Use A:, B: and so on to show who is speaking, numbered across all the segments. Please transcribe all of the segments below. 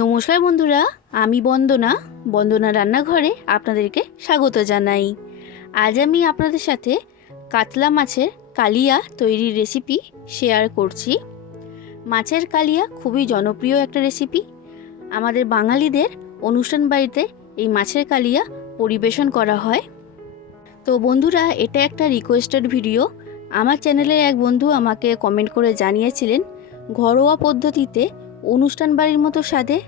A: নমস্কার বন্ধুরা, আমি বন্দনা বন্দনা রান্নাঘরে আপনাদেরকে স্বাগত জানাই। আজ আমি আপনাদের সাথে কাতলা মাছের কালিয়া তৈরির রেসিপি শেয়ার করছি। মাছের কালিয়া খুবই জনপ্রিয় একটা রেসিপি আমাদের বাঙালিদের অনুষ্ঠান বাড়িতে এই মাছের কালিয়া পরিবেশন করা হয়। তো বন্ধুরা, এটা একটা রিকোয়েস্টেড ভিডিও আমার চ্যানেলের এক বন্ধু আমাকে কমেন্ট করে জানিয়েছিলেন, ঘরোয়া পদ্ধতিতে অনুষ্ঠান বাড়ির মতো স্বাদে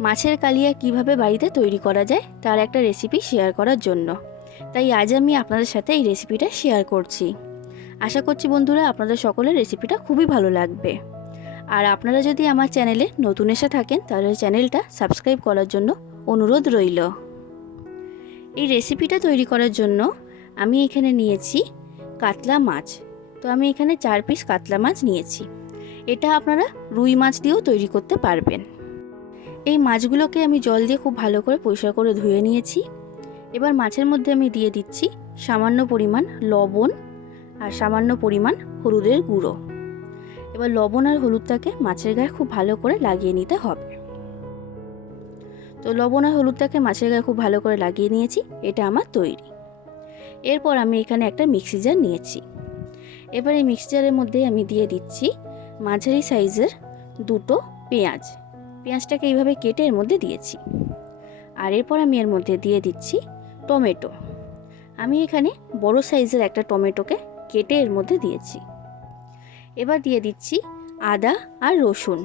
A: মাছের কালিয়া কীভাবে বাড়িতে তৈরি করা যায় তার একটা রেসিপি শেয়ার করার জন্য। তাই আজ আমি আপনাদের সাথে এই রেসিপিটা শেয়ার করছি। আশা করছি বন্ধুরা আপনাদের সকলের রেসিপিটা খুবই ভালো লাগবে। আর আপনারা যদি আমার চ্যানেলে নতুন এসে থাকেন, তাহলে চ্যানেলটা সাবস্ক্রাইব করার জন্য অনুরোধ রইল। এই রেসিপিটা তৈরি করার জন্য আমি এখানে নিয়েছি কাতলা মাছ। তো আমি এখানে চার পিস কাতলা মাছ নিয়েছি। এটা আপনারা রুই মাছ দিয়েও তৈরি করতে পারবেন। এই মাছগুলোকে আমি জল দিয়ে খুব ভালো করে পরিষ্কার করে ধুয়ে নিয়েছি। এবার মাছের মধ্যে আমি দিয়ে দিচ্ছি সামান্য পরিমাণ লবণ আর সামান্য পরিমাণ হলুদের গুঁড়ো। এবার লবণ আর হলুদটাকে মাছের গায়ে খুব ভালো করে লাগিয়ে নিতে হবে। তো লবণ আর হলুদটাকে মাছের গায়ে খুব ভালো করে লাগিয়ে নিয়েছি, এটা আমার তৈরি। এরপর আমি এখানে একটা মিক্সি জার নিয়েছি। এবার এই মিক্সি জারের মধ্যে আমি দিয়ে দিচ্ছি মাঝারি সাইজের দুটো পেঁয়াজ। পেঁয়াজটাকে এইভাবে কেটে এর মধ্যে দিয়েছি। আর এরপর আমি এর মধ্যে দিয়ে দিচ্ছি টমেটো। আমি এখানে বড় সাইজের একটা টমেটোকে কেটে এর মধ্যে দিয়েছি। এবার দিয়ে দিচ্ছি আদা আর রসুন।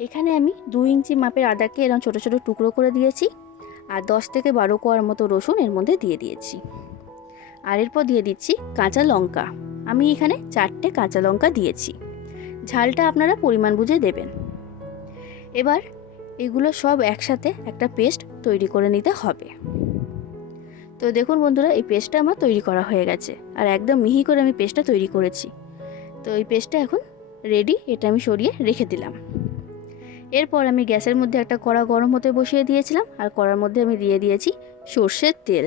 A: এখানে আমি দু ইঞ্চি মাপের আদাকে এরকম ছোটো ছোটো টুকরো করে দিয়েছি আর দশ থেকে বারো কোয়ার মতো রসুন এর মধ্যে দিয়ে দিয়েছি। আর এরপর দিয়ে দিচ্ছি কাঁচা লঙ্কা। আমি এখানে চারটে কাঁচা লঙ্কা দিয়েছি। ঝালটা আপনারা পরিমাণ বুঝে দেবেন। এবার এগুলো সব একসাথে একটা পেস্ট তৈরি করে নিতে হবে। তো দেখুন বন্ধুরা, এই পেস্টটা আমার তৈরি করা হয়ে গেছে আর একদম মিহি করে আমি পেস্টটা তৈরি করেছি। তো এই পেস্টটা এখন রেডি এটা আমি সরিয়ে রেখে দিলাম। এরপর আমি গ্যাসের মধ্যে একটা কড়া গরম হতে বসিয়ে দিয়েছিলাম আর কড়ার মধ্যে আমি দিয়ে দিয়েছি সর্ষের তেল।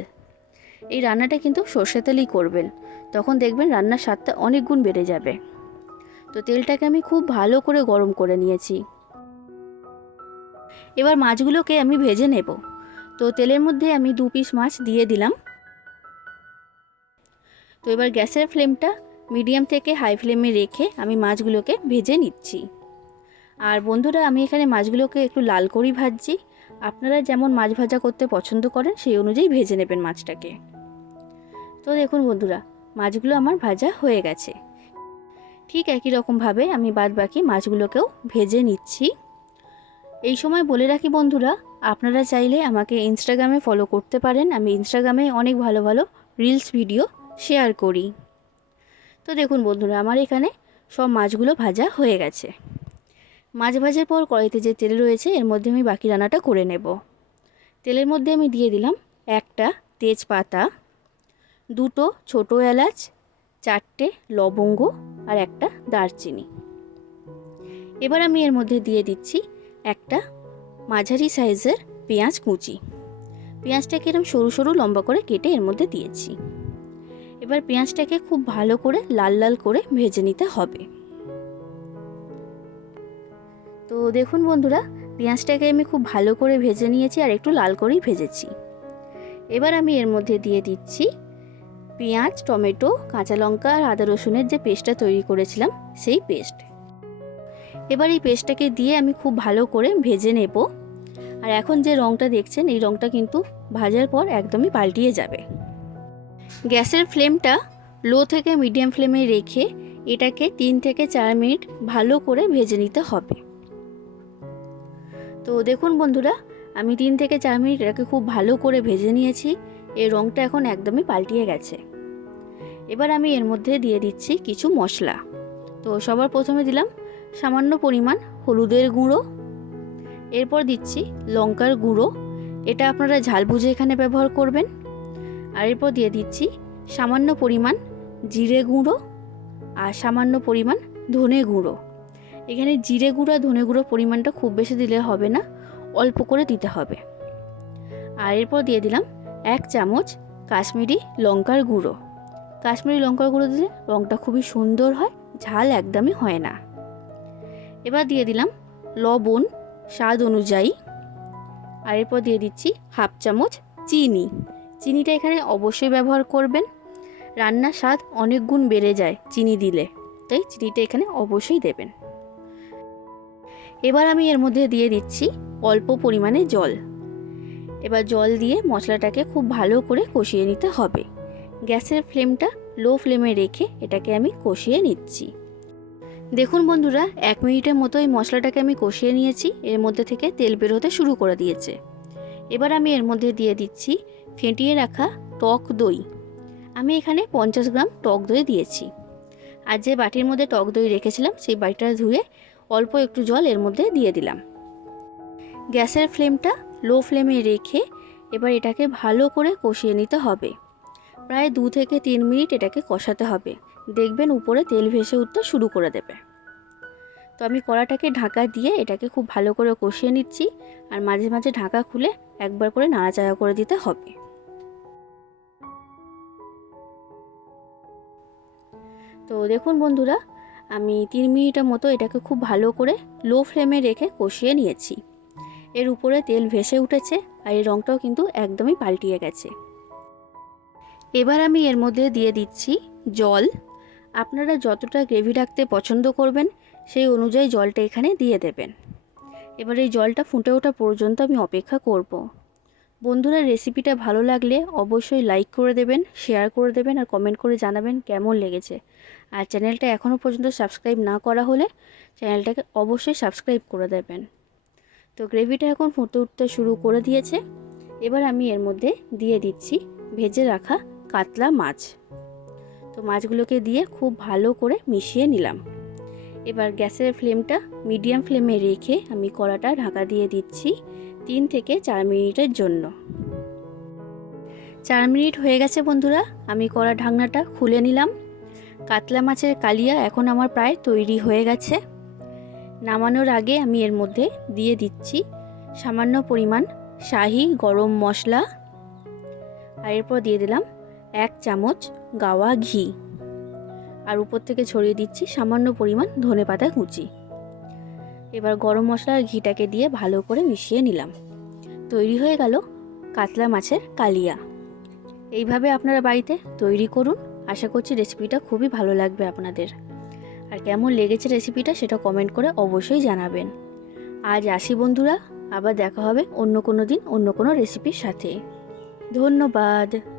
A: এই রান্নাটা কিন্তু সর্ষে তেলেই করবেন, তখন দেখবেন রান্নার স্বাদটা অনেক গুণ বেড়ে যাবে। তো তেলটাকে আমি খুব ভালো করে গরম করে নিয়েছি। এবার মাছগুলোকে আমি ভেজে নেব। তো তেলের মধ্যে আমি দু পিস মাছ দিয়ে দিলাম। তো এবার গ্যাসের ফ্লেমটা মিডিয়াম থেকে হাই ফ্লেমে রেখে আমি মাছগুলোকে ভেজে নিচ্ছি। আর বন্ধুরা, আমি এখানে মাছগুলোকে একটু লাল করেই ভাজছি। আপনারা যেমন মাছ ভাজা করতে পছন্দ করেন, সেই অনুযায়ী ভেজে নেবেন মাছটাকে। তো দেখুন বন্ধুরা, মাছগুলো আমার ভাজা হয়ে গেছে। ঠিক একই রকমভাবে আমি বাদ বাকি মাছগুলোকেও ভেজে নিচ্ছি। এই সময় বলে রাখি বন্ধুরা, আপনারা চাইলে আমাকে ইনস্টাগ্রামে ফলো করতে পারেন। আমি ইনস্টাগ্রামে অনেক ভালো ভালো রিলস ভিডিও শেয়ার করি। তো দেখুন বন্ধুরা, আমার এখানে সব মাছগুলো ভাজা হয়ে গেছে। মাছ ভাজার পর কড়াইতে যে তেল রয়েছে, এর মধ্যে আমি বাকি রান্নাটা করে নেব। তেলের মধ্যে আমি দিয়ে দিলাম একটা তেজপাতা, দুটো ছোটো এলাচ চারটে লবঙ্গ আর একটা দারচিনি। এবার আমি এর মধ্যে দিয়ে দিচ্ছি একটা মাঝারি সাইজের পেঁয়াজ কুচি। পেঁয়াজটাকে এরকম সরু সরু লম্বা করে কেটে এর মধ্যে দিয়েছি। এবার পেঁয়াজটাকে খুব ভালো করে লাল লাল করে ভেজে নিতে হবে। তো দেখুন বন্ধুরা, পেঁয়াজটাকে আমি খুব ভালো করে ভেজে নিয়েছি আর একটু লাল করেই ভেজেছি। এবার আমি এর মধ্যে দিয়ে দিচ্ছি পেঁয়াজ, টমেটো, কাঁচা লঙ্কা আর আদা রসুনের যে পেস্টটা তৈরি করেছিলাম, সেই পেস্ট। এবার এই পেস্টটাকে দিয়ে আমি খুব ভালো করে ভেজে নেব। আর এখন যে রঙটা দেখছেন, এই রঙটা কিন্তু ভাজার পর একদমই পাল্টিয়ে যাবে। গ্যাসের ফ্লেমটা লো থেকে মিডিয়াম ফ্লেমে রেখে এটাকে তিন থেকে চার মিনিট ভালো করে ভেজে নিতে হবে। তো দেখুন বন্ধুরা, আমি তিন থেকে চার মিনিট এটাকে খুব ভালো করে ভেজে নিয়েছি। এর রঙটা এখন একদমই পাল্টিয়ে গেছে। এবার আমি এর মধ্যে দিয়ে দিচ্ছি কিছু মশলা। তো সবার প্রথমে দিলাম সামান্য পরিমাণ হলুদের গুঁড়ো। এরপর দিচ্ছি লঙ্কার গুঁড়ো। এটা আপনারা ঝাল বুঝে এখানে ব্যবহার করবেন। আর এরপর দিয়ে দিচ্ছি সামান্য পরিমাণ জিরে গুঁড়ো আর সামান্য পরিমাণ ধনে গুঁড়ো। এখানে জিরে গুঁড়ো আর ধনে গুঁড়ো পরিমাণটা খুব বেশি দিলে হবে না, অল্প করে দিতে হবে। আর এরপর দিয়ে দিলাম এক চামচ কাশ্মীরি লঙ্কার গুঁড়ো। কাশ্মীরি লঙ্কার গুঁড়ো দিলে রঙটা খুবই সুন্দর হয়, ঝাল একদমই হয় না। এবার দিয়ে দিলাম লবণ স্বাদ অনুযায়ী। আর এরপর দিয়ে দিচ্ছি হাফ চামচ চিনি। চিনিটা এখানে অবশ্যই ব্যবহার করবেন। রান্নার স্বাদ অনেক গুণ বেড়ে যায় চিনি দিলে, তাই চিনিটা এখানে অবশ্যই দেবেন। এবার আমি এর মধ্যে দিয়ে দিচ্ছি অল্প পরিমাণে জল। এবার জল দিয়ে মশলাটাকে খুব ভালো করে কষিয়ে নিতে হবে। গ্যাসের ফ্লেমটা লো ফ্লেমে রেখে এটাকে আমি কষিয়ে নিচ্ছি। দেখুন বন্ধুরা, এক মিনিটের মতো এই মশলাটাকে আমি কষিয়ে নিয়েছি। এর মধ্যে থেকে তেল বের হতে শুরু করে দিয়েছে। এবার আমি এর মধ্যে দিয়ে দিচ্ছি ফেটিয়ে রাখা টক দই। আমি এখানে পঞ্চাশ গ্রাম টক দই দিয়েছি। আর যে বাটির মধ্যে টক দই রেখেছিলাম, সেই বাটিটা ধুয়ে অল্প একটু জল এর মধ্যে দিয়ে দিলাম। গ্যাসের ফ্লেমটা লো ফ্লেমে রেখে এবার এটাকে ভালো করে কষিয়ে নিতে হবে। প্রায় দু থেকে তিন মিনিট এটাকে কষাতে হবে। দেখবেন উপরে তেল ভেসে উঠতে শুরু করে দেবে। তো আমি কড়াটাকে ঢাকা দিয়ে এটাকে খুব ভালো করে কষিয়ে নিচ্ছি আর মাঝে মাঝে ঢাকা খুলে একবার করে নাড়াচাড়া করে দিতে হবে। তো দেখুন বন্ধুরা, আমি তিন মিনিটের মতো এটাকে খুব ভালো করে লো ফ্লেমে রেখে কষিয়ে নিয়েছি। এর উপরে তেল ভেসে উঠেছে আর এই রঙটাও কিন্তু একদমই পাল্টিয়ে গেছে। এবার আমি এর মধ্যে দিয়ে দিচ্ছি জল। আপনারা যতটা গ্রেভি রাখতে পছন্দ করবেন, সেই অনুযায়ী জলটা এখানে দিয়ে দেবেন। এবার এই জলটা ফুটে ওঠা পর্যন্ত আমি অপেক্ষা করব। বন্ধুরা, রেসিপিটা ভালো লাগলে অবশ্যই লাইক করে দেবেন, শেয়ার করে দেবেন আর কমেন্ট করে জানাবেন কেমন লেগেছে। আর চ্যানেলটা এখনও পর্যন্ত সাবস্ক্রাইব না করা হলে চ্যানেলটাকে অবশ্যই সাবস্ক্রাইব করে দেবেন। তো গ্রেভিটা এখন ফুটে উঠতে শুরু করে দিয়েছে। এবার আমি এর মধ্যে দিয়ে দিচ্ছি ভেজে রাখা কাতলা মাছ। তো মাছগুলোকে দিয়ে খুব ভালো করে মিশিয়ে নিলাম। এবার গ্যাসের ফ্লেমটা মিডিয়াম ফ্লেমে রেখে আমি কড়াটা ঢাকা দিয়ে দিচ্ছি তিন থেকে চার মিনিটের জন্য। চার মিনিট হয়ে গেছে বন্ধুরা, আমি কড়া ঢাকনাটা খুলে নিলাম। কাতলা মাছের কালিয়া এখন আমার প্রায় তৈরি হয়ে গেছে। নামানোর আগে আমি এর মধ্যে দিয়ে দিচ্ছি সামান্য পরিমাণ শাহি গরম মশলা। আর এরপর দিয়ে দিলাম এক চামচ গাওয়া ঘি। আর উপর থেকে ছড়িয়ে দিচ্ছি সামান্য পরিমাণ ধনে পাতা কুচি। এবার গরম মশলা ঘিটাকে দিয়ে ভালো করে মিশিয়ে নিলাম। তৈরি হয়ে গেল কাতলা মাছের কালিয়া। এইভাবে আপনারা বাড়িতে তৈরি করুন। আশা করছি রেসিপিটা খুবই ভালো লাগবে আপনাদের। আর কেমন লেগেছে রেসিপিটা সেটা কমেন্ট করে অবশ্যই জানাবেন। আজ আসি বন্ধুরা, আবার দেখা হবে অন্য কোনো দিন অন্য কোনো রেসিপির সাথে। ধন্যবাদ।